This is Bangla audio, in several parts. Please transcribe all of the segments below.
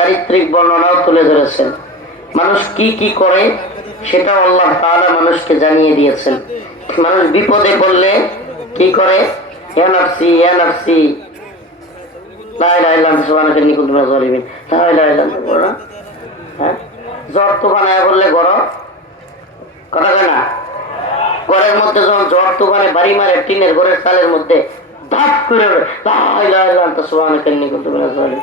চারিত্রিক বর্ণনাও তুলে ধরেছেন। মানুষ কি কি করে সেটা আল্লাহ তাআলা মানুষকে জানিয়ে দিয়েছেন। মানুষ বিপদে পড়লে কি করে? ইয়া নাফসি ইয়া নাফসি লা ইলাহা ইল্লা আনতা সুবহানাকা ইন্নী কুনতু মিনাজ জালিমিন, লা ইলাহা ইল্লা আনতা বলো না। হ্যাঁ, জ্বর তুফানে বললে গরম কথা কয় না? ঘরের মধ্যে যখন জ্বর তুফানে বাড়ি মারে টিনের ঘরের চালের মধ্যে ধাপ করে লা ইলাহা ইল্লা আনতা সুবহানাকা ইন্নী কুনতু মিনাজ জালিমিন।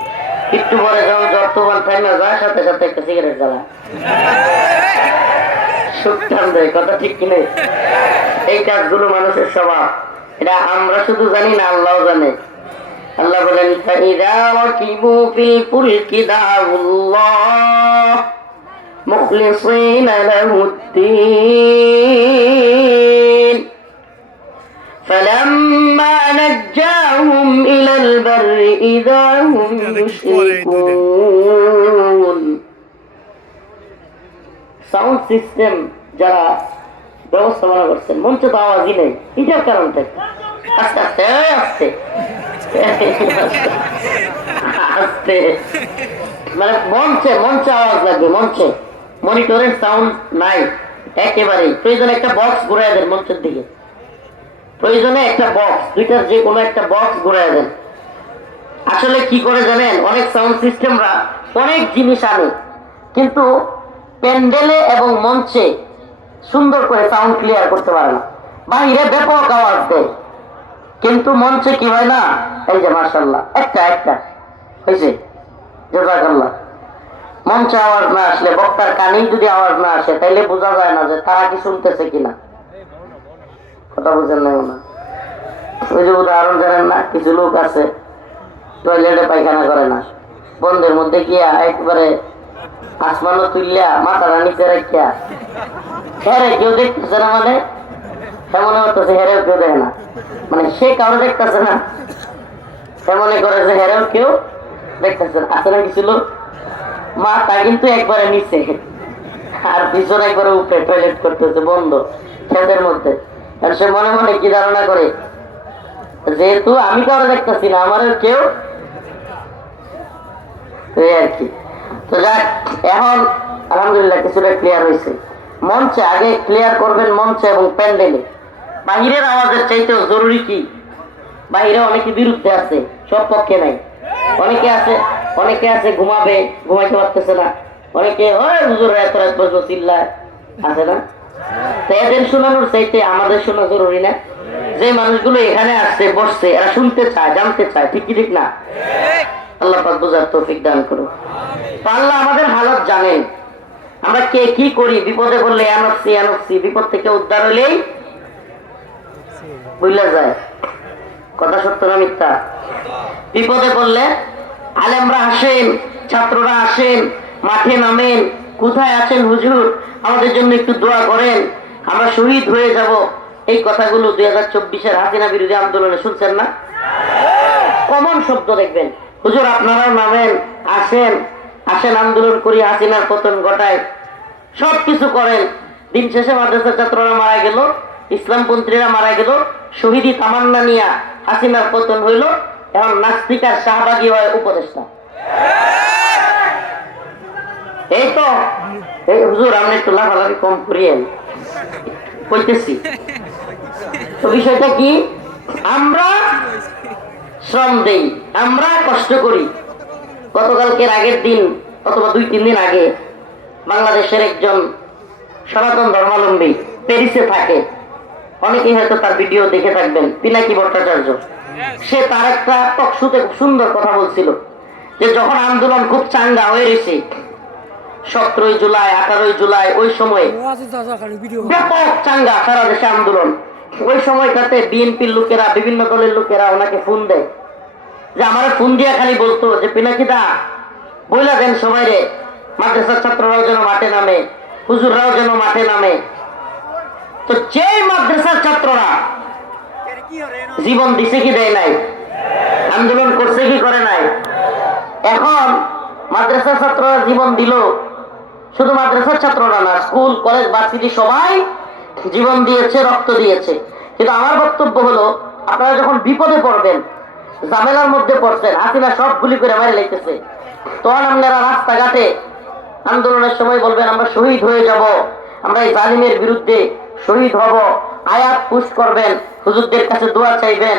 একটু পরে যখন জ্বর তুফান থামে যায় সাথে সাথে একটা সিগারেট জ্বালা সুখ টান দেয়। কথা ঠিক কিনে? এই কাজগুলো মানুষের স্বভাব। এটা আমরা শুধু জানি না, আল্লাহও জানে। আল্লাহ বলেন ফাইযা রাকিবু ফিল ফুলকি দাউল্লাহ মুখলিসিনা লাহুদ্দিন ফালাম্মা নাজ্জাহুম ইলাল বাররি ইযা হুম ইউশরিকুন। সাউন্ড সিস্টেম যারা ব্যবস্থাপনা করছেন, মঞ্চে তো আওয়াজই নেই, এটার কারণটা আস্তে আস্তে আস্তে আস্তে মানে মঞ্চে মঞ্চে আওয়াজ লাগবে। মঞ্চে মনিটরের সাউন্ড নাই একেবারেই। প্রয়োজনে একটা বক্স ঘুরাই দেন মঞ্চের দিকে, প্রয়োজনে একটা বক্স, দুইটার যে কোনো একটা বক্স ঘুরাই দেন। আসলে কি করে জানেন, অনেক সাউন্ড সিস্টেমরা অনেক জিনিস আনে কিন্তু প্যান্ডেলে এবং মঞ্চে সুন্দর করে সাউন্ড ক্লিয়ার করতে পারে না। বাইরে ব্যাপক আওয়াজ দেয় কিন্তু মঞ্চে কি হয় না। এই যে মাশাআল্লাহ একটা একটা হয়েছে, জাযাকাল্লাহ। মঞ্চে আওয়াজ না আসলে, বক্তার কানেই যদি আওয়াজ না আসে তাইলে বোঝা যায় না যে তারা কি শুনতেছে কিনা। কথা বুঝেন না? ওই যে উদাহরণ জানেন না, কিছু লোক আছে টয়লেটে পায়খানা করে না, বন্ধের মধ্যে গিয়া একবারে আসমানও তুললিয়া মাথাটা নিচে রাখিয়া হেরে কেউ দেখতেছে না, মানে এমন হতেছে হেরেও কেউ দেখে না, মানে সে কারো দেখতেছে না, এমন করে যে হেরেও কেউ দেখতেছে না। আছে না কিছু লোক মাথা কিন্তু একবারে নিচে আর পিছনে একবারে উপরে টয়লেট করতেছে বন্ধ খেতের মধ্যে। আর সে মনে মনে কি ধারণা করে, যেহেতু আমি কারো দেখতেছি না আমারও কেউ আর কি। তো যাক, এখন আলহামদুলিল্লাহ কিছুটা ক্লিয়ার হয়েছে। মঞ্চে আগে ক্লিয়ার করবেন, মঞ্চে এবং প্যান্ডেলে। বাহিরের আওয়াজের চাইতেও জরুরি কি, বাহিরে অনেকে বিরুদ্ধে আছে, সব পক্ষে নাই। অনেকে আছে ঘুমাবে, ঘুমাইতে পারতেছে না। অনেকে হয় হুজুর এত রাত বসবো চিল্লায়, আছে না? তো এদের শোনানোর চাইতে আমাদের শোনা জরুরি না? যে মানুষগুলো এখানে আসছে বসছে এরা শুনতে চায়, জানতে চায়, ঠিক কি ঠিক না? আল্লাহ পাক বুঝার তৌফিক দান করুন। আল্লাহ আমাদের হালত জানেন, আমরা কে কি করি। বিপদে পড়লে আনফসি আনফসি, বিপদ থেকে উদ্ধার হলেই বুঝলে যায়। কথা সত্য না মিথ্যা? বিপদে পড়লে আলেমরা আসেন, ছাত্ররা আসেন, মাঠে নামেন, কোথায় আছেন হুজুর আমাদের জন্য একটু দোয়া করেন, আমরা শহীদ হয়ে যাব। এই কথাগুলো 2024-এর হাসিনা বিরোধী আন্দোলনে শুনছেন না? কমন শব্দ দেখবেন, হুজুর আপনারাও নামেন, আসেন আসেন আন্দোলন করি, হাসিনার পতন ঘটায়, সবকিছু করেন। দিন শেষে মাদ্রাসার ছাত্ররা মারা গেল, ইসলামপন্থীরা মারা গেল, শহীদি তামান্না নিয়া হাসিনার পতন হইল। এখন নাস্তিক আর শাহবাগী হয় উপদেষ্টা। এই তো এই হুজুর আপনি একটু লাফালাফি কম করিয়েন কইতেছি। তো বিষয়টা কি, আমরা শ্রম দেই, আমরা কষ্ট করি। গতকালকের আগের দিন অথবা 2-3 দিন আগে বাংলাদেশের একজন সনাতন ধর্মাবলম্বী প্যারিসে থাকে, অনেকেই হয়তো তার ভিডিও দেখে থাকবেন, পিনাকি ভট্টাচার্য। সে তার একটা টকশুতে খুব সুন্দর কথা বলছিল যে যখন আন্দোলন খুব চাঙ্গা হয়ে রয়েছে 17 জুলাই 18 জুলাই, ওই সময় ব্যাপক চাঙ্গা সারা দেশে আন্দোলন, ওই সময়টাতে বিএনপির লোকেরা, বিভিন্ন দলের লোকেরা ওনাকে ফোন দেয়, যে আমার ফোন দিয়া খালি বলতো যে পিনাকি দা বইলা দেন সবাই রে, মাদ্রাসার ছাত্ররাও যেন মাঠে নামে, হুজুররাও যেন মাঠে নামে। তো যে মাদ্রাসার ছাত্ররা জীবন দিছে কি দেয় নাই, আন্দোলন করছে কি করে নাই, এখন মাদ্রাসার ছাত্ররা জীবন দিল, শুধু মাদ্রাসার ছাত্ররা না, স্কুল কলেজ ভার্সিটি সবাই জীবন দিয়েছে, রক্ত দিয়েছে। কিন্তু আমার বক্তব্য হলো, আপনারা যখন বিপদে পড়বেন, ঝামেলার মধ্যে পড়ছেন, হাসিনা সব গুলি করে মারে লাইতেছে, তখন আপনারা রাস্তাঘাটে আন্দোলনের সময় বলবেন আমরা শহীদ হয়ে যাব, আমরা এই জালিমের বিরুদ্ধে শহীদ হব, আয়াত পুশ করবেন, হুজুরদের কাছে দোয়া চাইবেন,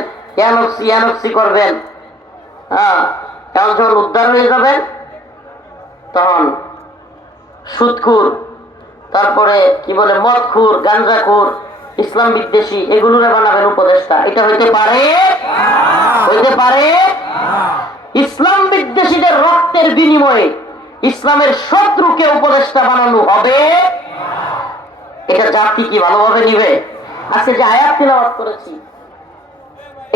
ইয়ানফসি করবেন। হ্যাঁ, এখন যখন উদ্ধার হয়ে যাবেন তখন সুদখুর, তারপরে কি বলে মদখুর, গাঞ্জাখুর, ইসলাম বিদ্বেষী এগুলোর বানাবেন উপদেষ্টা। এটা হইতে পারে? হইতে পারে? ইসলাম বিদ্বেষীদের রক্তের বিনিময়ে ইসলামের শত্রুকে উপদেষ্টা বানানো হবে? এটা জাতি কি ভালোভাবে নিবে? আজকে যে আয়াত তিলাওয়াত করেছি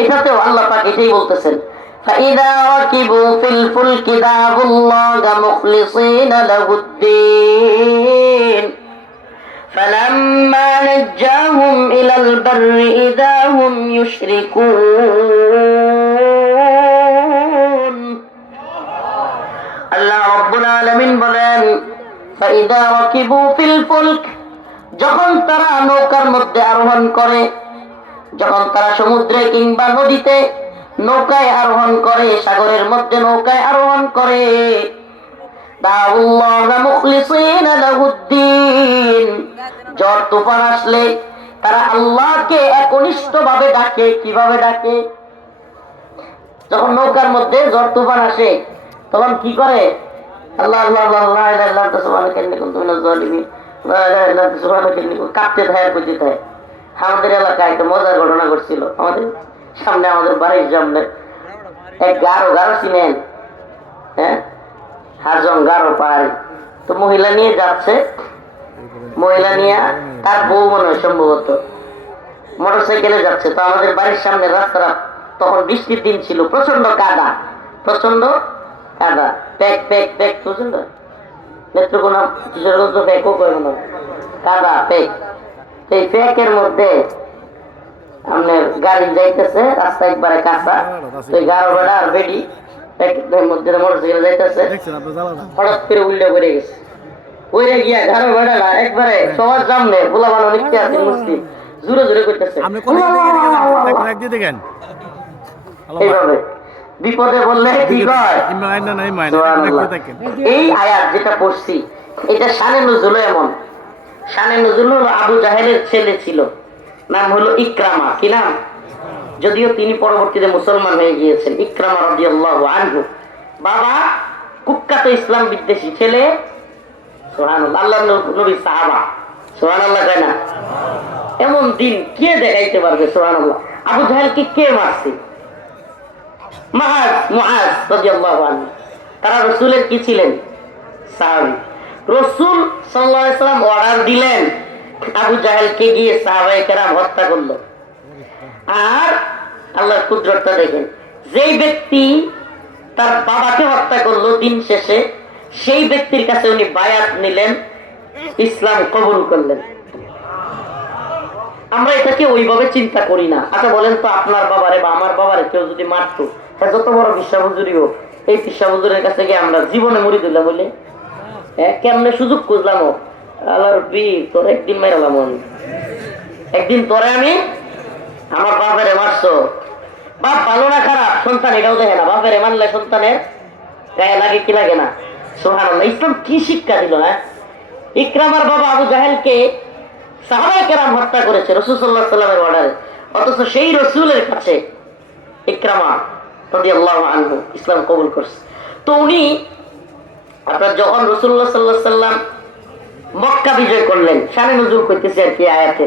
এটাতেও আল্লাহ পাক এটাই বলতেছেন, فإذا ركبوا في الفلك دعوا الله مخلصين له الدين فلما نجاهم إلى البر إذا هم يشركون। আল্লাহ রাব্বুল আলামিন বলেন, فإذا ركبوا في الفلك, যখন তারা নৌকার মধ্যে আরোহণ করে, যখন তারা সমুদ্রে কিংবা নদীতে নৌকায় আরোহণ করে, সাগরের মধ্যে নৌকায় আরোহণ করে, দাউল্লাহ মুখলিসিনা লাহুদ্দিন, ঝড় তুফান আসলে তারা আল্লাহকে একনিষ্ঠভাবে ডাকে। কিভাবে ডাকে? যখন নৌকার মধ্যে ঝড় তুফান আসে তখন কি করে? আল্লাহ আল্লাহ আল্লাহ লা ইলাহা ইল্লা আনতা সুবহানাকা ইন্নী কুনতু মিনাজ জালিমিন, লা ইলাহা ইল্লা আনতা সুবহানাকা ইন্নী কুনতু, কাঁপতে থাকে বুঝতে থাকে। আমাদের এলাকায় একটা মজার ঘটনা ঘটছিল। আমাদের সামনে, আমাদের বাড়ির সামনে এক গারো চিনেন? হ্যাঁ, হাজং গারো পাহাড়ি। তো মহিলা নিয়ে যাচ্ছে, মহিলা নিয়ে তার বউ মনে হয় সম্ভবত মোটরসাইকেলে যাচ্ছে। তো আমাদের বাড়ির সামনে রাস্তাটা তখন বৃষ্টির দিন ছিল, প্রচন্ড কাদা, প্রচন্ড কাদা, প্যাক প্যাক প্যাক, প্রচন্ড নেত্রকোনা কিশোরগঞ্জ প্যাকও করে মনে হয়, কাদা প্যাক। এই প্যাকের মধ্যে আপনার গাড়ি যাইতেছে, রাস্তা একবারে কাঁচা, ওই গারো বেড়া আর বেডি প্যাকের মধ্যে মোটরসাইকেল যাইতেছে, হঠাৎ করে উল্টে পড়ে গেছে। ওইরে গিয়া গারো বেড়া না একবারে সবার সামনে গোলা বানো লিখতে আছে মুসলিম, জোরে জোরে করতেছে এইভাবে। বিপদে বললে ঠিক হয়। এই আয়াত যেটা পড়ছি এটা শানে নজুল, এমন শানে নজুল হলো আবু জাহেলের ছেলে ছিল, নাম হলো ইকরামা। কি নাম? যদিও তিনি পরবর্তীতে মুসলমান হয়ে গিয়েছেন। ইকরামা রাদিয়াল্লাহু আনহু, বাবা কুখ্যাত ইসলাম বিদ্বেষী, ছেলে সুবহানাল্লাহ আল্লাহর নবী সাহাবা। সুবহানাল্লাহ কয় না? এমন দিন কে দেখাইতে পারবে? সুবহানাল্লাহ। আবু জাহেলকে কে মারছে? মুআজ রাদিয়াল্লাহু আনহু। তারা রাসূলের কি ছিলেন? সাহাবী। রাসূল সাল্লাল্লাহু আলাইহি সাল্লাম অর্ডার দিলেন, আবু জাহেলকে গিয়ে সাহাবায়ে কেরাম হত্যা করলো। আর আল্লাহর কুদরতটা দেখেন, যেই ব্যক্তি তার বাবাকে হত্যা করলো দিন শেষে, সেই ব্যক্তির কাছে উনি বায়াত নিলেন, ইসলাম কবুল করলেন। আমরা এটাকে ওইভাবে চিন্তা করি না। আচ্ছা বলেন তো, আপনার বাবারে বা আমার বাবারে কেউ যদি মারতো, যত বড় বিশ্বাবুজুরি হোক, এই বিশ্বাবুজুরের কাছে গিয়ে আমরা জীবনে মরি দিলাম বলে কেমনে সুযোগ খুঁজলাম? আল্লাহর বি তোর একদিন মাইরালাম, একদিন তোরে আমি, আমার বাপেরে মারছো, বাপ ভালো না খারাপ সন্তান এটাও দেখে না, বাপেরে মারলে সন্তানের গায়ে লাগে কি লাগে না? সুবহানাল্লাহ। ইসলাম কি শিক্ষা দিল? হ্যাঁ, ইকরামার বাবা আবু জাহেলকে সাহাবায়ে কেরাম হত্যা করেছে রাসূল সাল্লাল্লাহু আলাইহি ওয়াসাল্লামের অর্ডারে, অথচ সেই রাসূলের কাছে ইকরামা রাদিয়াল্লাহু আনহু ইসলাম কবুল করছে। তো উনি আপনার যখন রাসূলুল্লাহ সাল্লাল্লাহু আলাইহি ওয়াসাল্লাম মক্কা বিজয় করলেন, শানে নুজুল করতেছে আর কি আয়াতে,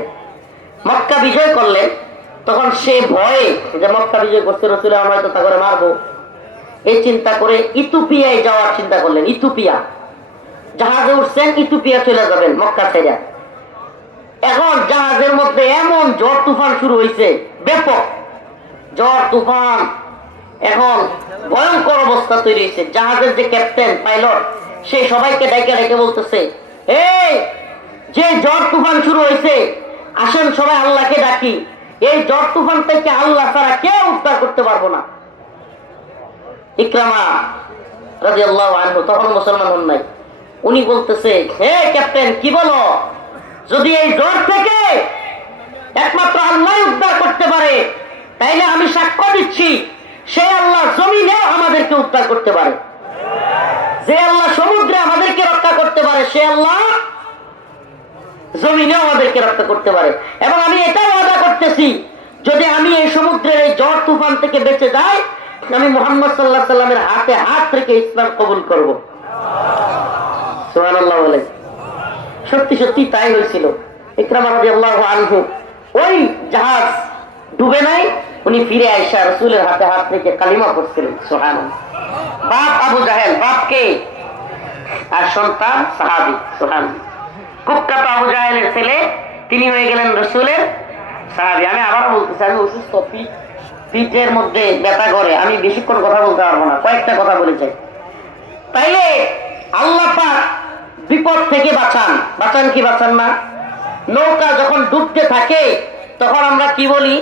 মক্কা বিজয় করলেন, তখন সে ভয়ে যে মক্কা বিজয় করছে রাসূল আমরা তো তা করে মারবো, এই চিন্তা করে ইথিওপিয়ায় যাওয়ার চিন্তা করলেন। ইথিওপিয়া জাহাজে উঠছেন, ইথিওপিয়া চলে যাবেন মক্কা ছেড়ে। এখন জাহাজের মধ্যে এমন ঝড় তুফান শুরু হয়েছে, ব্যাপক ঝড় তুফান, এখন ভয়ঙ্কর অবস্থা তৈরি হয়েছে। জাহাজের যে ক্যাপ্টেন পাইলট, সে সবাইকে ডেকে ডেকে বলতেছে, এই যে ঝড় তুফান শুরু হয়েছে, আসেন সবাই আল্লাহকে ডাকি, এই ঝড় তুফান থেকে আল্লাহ ছাড়া কেউ উদ্ধার করতে পারবো না। ইকরামা রাদিয়াল্লাহু আনহু তখন মুসলমান হন নাই। উনি বলতেছে, হে ক্যাপ্টেন কি বলো, যদি এই ঝড় থেকে একমাত্র আল্লাহ উদ্ধার করতে পারে, তাইলে আমি সাক্ষ্য দিচ্ছি সেই আল্লাহ জমিনেও আমাদেরকে উদ্ধার করতে পারে। যে আল্লাহ সমুদ্রে আমাদেরকে রক্ষা করতে পারে সে আল্লাহ জমিনেও আমাদেরকে রক্ষা করতে পারে। এবং আমি এটাও ওয়াদা করতেছি, যদি আমি এই সমুদ্রের এই ঝড় তুফান থেকে বেঁচে যাই, আমি মুহাম্মদ সাল্লাল্লাহু আলাইহি সাল্লামের হাতে হাত রেখে ইসলাম কবুল করব। সুবহানাল্লাহ বলে। সত্যি সত্যি তাই হয়েছিল। ইকরামা রাদিয়াল্লাহু আনহু ওই জাহাজ ডুবে নাই, উনি ফিরে আয়েশা রাসূলের হাতে হাত রেখে কালিমা পড়ছিলেন। সুবহানাল্লাহ। বাপ আবু জাহেল, বাপকে আর সন্তান সাহাবী। সুবহানাল্লাহ। কুখ্যাত আবু জাহেলের ছেলে, তিনি হয়ে গেলেন রাসূলের সাহাবী। আমি আবার বলতেছি, আমি অসুস্থ, পিঠের মধ্যে ব্যথা করে, আমি বেশিক্ষণ কথা বলতে পারবো না, কয়েকটা কথা বলে চাই। তাইলে আল্লাহ পাক বিপদ থেকে বাঁচান, বাঁচান কি বাঁচান না? নৌকা যখন ডুবতে থাকে তখন আমরা কি বলি?